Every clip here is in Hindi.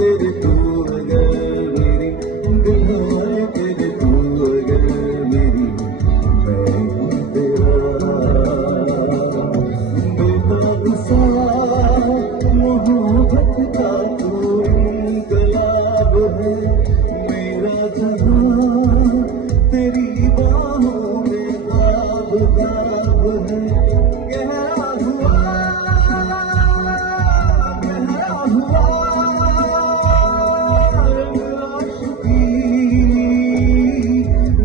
तेरे तू अगर मेरी दुनिया तेरे तू अगर मेरी मैं हूँ तेरा बेताबसा मोहब्बत का तू इनकलाब है मेरा जहां तेरी बाहों में ख्वाब ख्वाब है गहरा हुआ आशिकी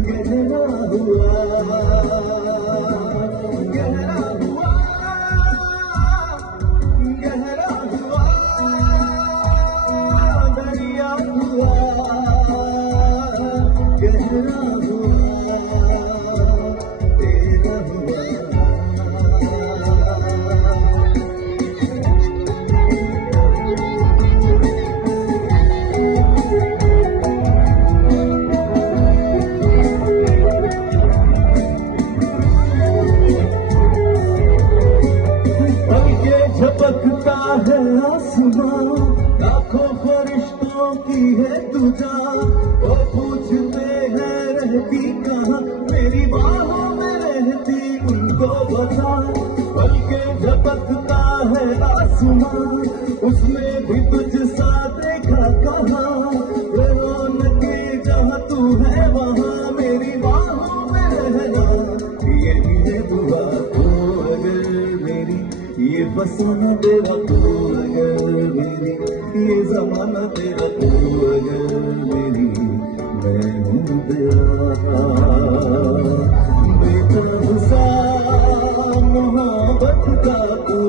गहरा हुआ गहरा हुआ गहरा हुआ दरिया हुआ गहरा हुआ तेरा हुआ झपकता है आसमां लाखों फरिश्तों की है तुझा वो पूछते हैं रहती कहाँ मेरी बाहों में रहती उनको बता बल्कि झपकता है आसमां उसमें भी तुझसा देखा कहाँ रौनके जहाँ तू है वहाँ मेरी बाहों में रहना यही है दुआ तू अगर मेरी ये फसाना तेरा तू अगर मेरी ये जमाना तेरा तू अगर मेरी मैं हूँ तेरा बेताबसा मोहब्बत का तू